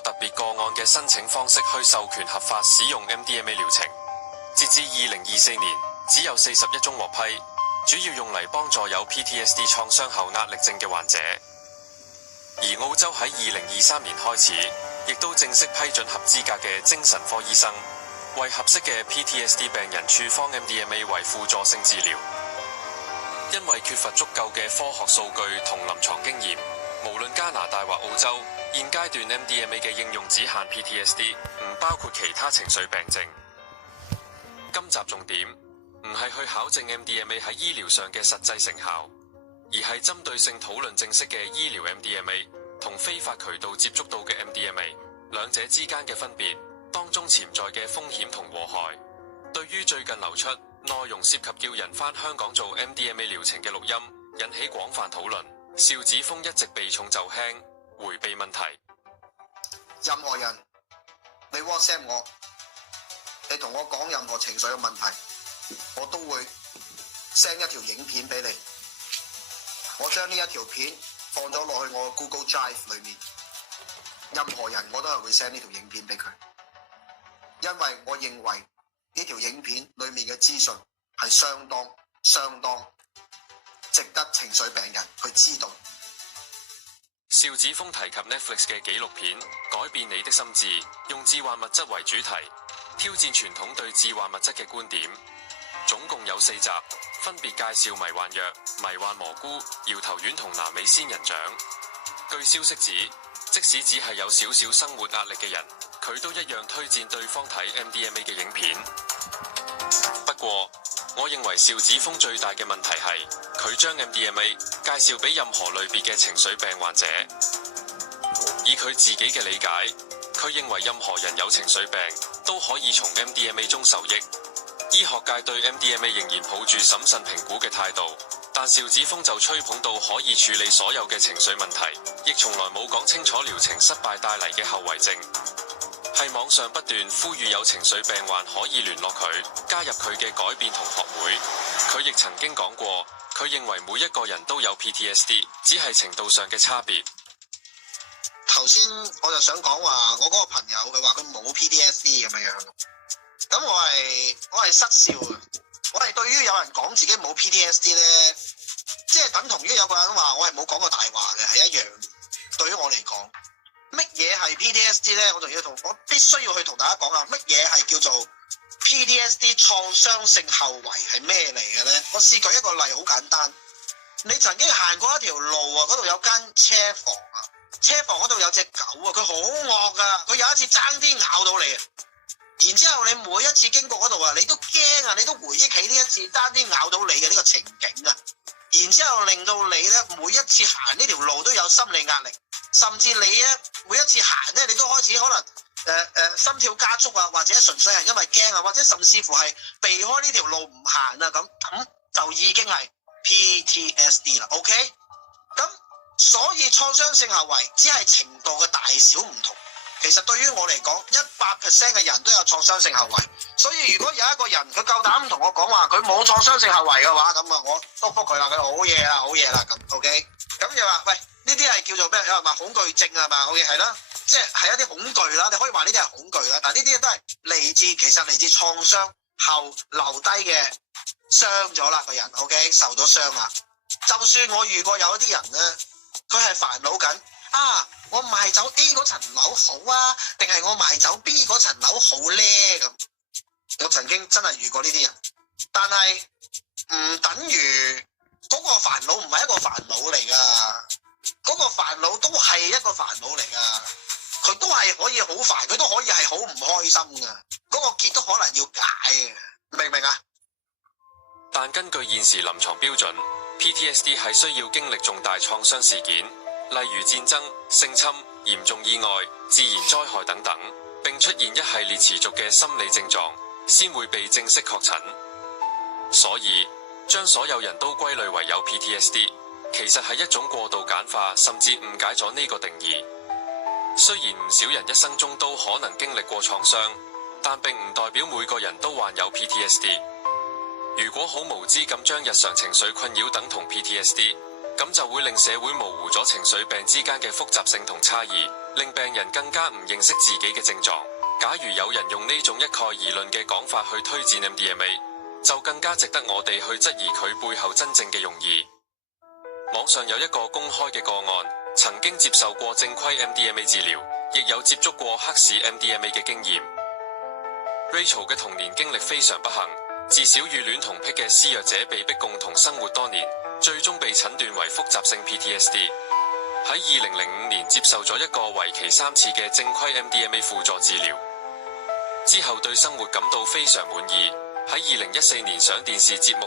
特別個案嘅申請方式去授權合法使用 MDMA 療程。截至2024年，只有41宗獲批，主要用嚟幫助有 PTSD 創傷後壓力症嘅患者。而澳洲喺2023年開始，亦都正式批准合資格嘅精神科醫生為合適嘅 PTSD 病人處方 MDMA 為輔助性治療。因為缺乏足夠嘅科學數據同臨床經驗，無論加拿大或澳洲，現階段 MDMA 嘅應用只限 PTSD， 唔包括其他情緒病症。今集重點唔係去考證 MDMA 喺醫療上嘅實際成效，而係針對性討論正式嘅醫療 MDMA 同非法渠道接觸到嘅 MDMA 兩者之間嘅分別，當中潛在嘅風險同禍害。對於最近流出內容涉及叫人返香港做 MDMA 療程嘅錄音，引起廣泛討論。邵子峰一直避重就輕，迴避問題。任何人，你 WhatsApp 我，你同我講任何情緒嘅問題，我都會 send 一條影片俾你。我將呢一條片放咗落去我嘅 Google Drive 裏面。任何人我都係會 send 呢條影片俾佢，因為我認為呢條影片裏面嘅資訊係相當值得情緒病人去知道。邵子峰提及 Netflix 嘅紀錄片《改變你的心智》，用致幻物質為主題，挑戰傳統對致幻物質嘅觀點。總共有4集，分別介紹迷幻藥、迷幻蘑菇、搖頭丸同南美仙人掌。據消息指，即使只係有少少生活壓力嘅人，佢都一樣推薦對方睇 MDMA 嘅影片。不過，我認為邵子峰最大嘅問題係，佢將 MDMA 介紹俾任何類別嘅情緒病患者。以佢自己嘅理解，佢認為任何人有情緒病都可以從 MDMA 中受益。醫學界對 MDMA 仍然抱住審慎評估嘅態度，但邵子峰就吹捧到可以處理所有嘅情緒問題，亦從來冇講清楚療程失敗帶嚟嘅後遺症。喺網上不斷呼籲有情緒病患可以聯絡佢，加入佢嘅改變同學會。佢亦曾經講過，佢認為每一個人都有 PTSD， 只係程度上嘅差別。頭先我就想講話，我嗰個朋友佢話佢冇 PTSD 咁樣，咁我係失笑嘅。我係對於有人講自己冇 PTSD 咧，即係等同於有個人話我係冇講過大話嘅，係一樣。對於我嚟講，乜嘢係 PTSD 咧？我必須要去同大家講下乜嘢係叫做 PTSD 創傷性後遺係咩嚟嘅咧？我試舉一個例，好簡單。你曾經行過一條路啊，嗰度有間車房啊，車房嗰度有隻狗啊，佢好惡噶，佢有一次爭啲咬到你啊。然之後你每一次經過嗰度啊，你都驚啊，你都回憶起呢一次爭啲咬到你嘅呢個情景啊。然之後令到你咧每一次行呢條路都有心理壓力，甚至你咧每一次行咧你都開始可能心跳加速啊，或者純粹係因為驚啊，或者甚至乎係避開呢條路唔行啊，咁就已經係 PTSD 啦。OK， 咁所以創傷性後遺只係程度嘅大小唔同。其實對於我嚟講，100% 嘅人都有創傷性後遺，所以如果有一個人佢夠膽同我講話佢冇創傷性後遺嘅話，咁啊我祝福佢啦，佢好嘢啦咁 OK， 咁就話喂呢啲係叫做咩？有人話恐懼症啊嘛 OK 係啦，即係一啲恐懼啦，你可以話呢啲係恐懼啦，但係呢啲都係其實嚟自創傷後留低嘅傷咗啦個人 OK 受咗傷啦。就算我遇過有一啲人咧，佢係煩惱緊啊，我賣走 A 嗰層樓好啊，定係我賣走 B 嗰層樓好咧咁。我曾經真係遇過呢啲人，但係唔等於嗰個煩惱唔係一個煩惱嚟噶，嗰個煩惱都係一個煩惱嚟噶，佢都係可以好煩，佢都可以係好唔開心噶，嗰個結都可能要解嘅，明唔明啊？但根據現時臨床標準， PTSD 係需要經歷重大創傷事件，例如戰爭、性侵、嚴重意外、自然災害等等，並出現一系列持續嘅心理症狀，先會被正式確診。所以將所有人都歸類為有 PTSD， 其實係一種過度簡化，甚至誤解咗呢個定義。雖然唔少人一生中都可能經歷過創傷，但並唔代表每個人都患有 PTSD。如果好無知咁將日常情緒困擾等同 PTSD， 咁就會令社會模糊咗情緒病之間嘅複雜性同差異，令病人更加唔認識自己嘅症狀。假如有人用呢種一概而論嘅講法去推薦 MDMA， 就更加值得我哋去質疑佢背後真正嘅用意。網上有一個公開嘅個案，曾經接受過正規 MDMA 治療，亦有接觸過黑市 MDMA 嘅經驗。Rachel 嘅童年經歷非常不幸，自小與戀童癖嘅施虐者被迫共同生活多年，最終被診斷為複雜性 PTSD。喺2005年接受咗一個為期3次嘅正規 MDMA 輔助治療，之後對生活感到非常滿意。喺2014年上電視節目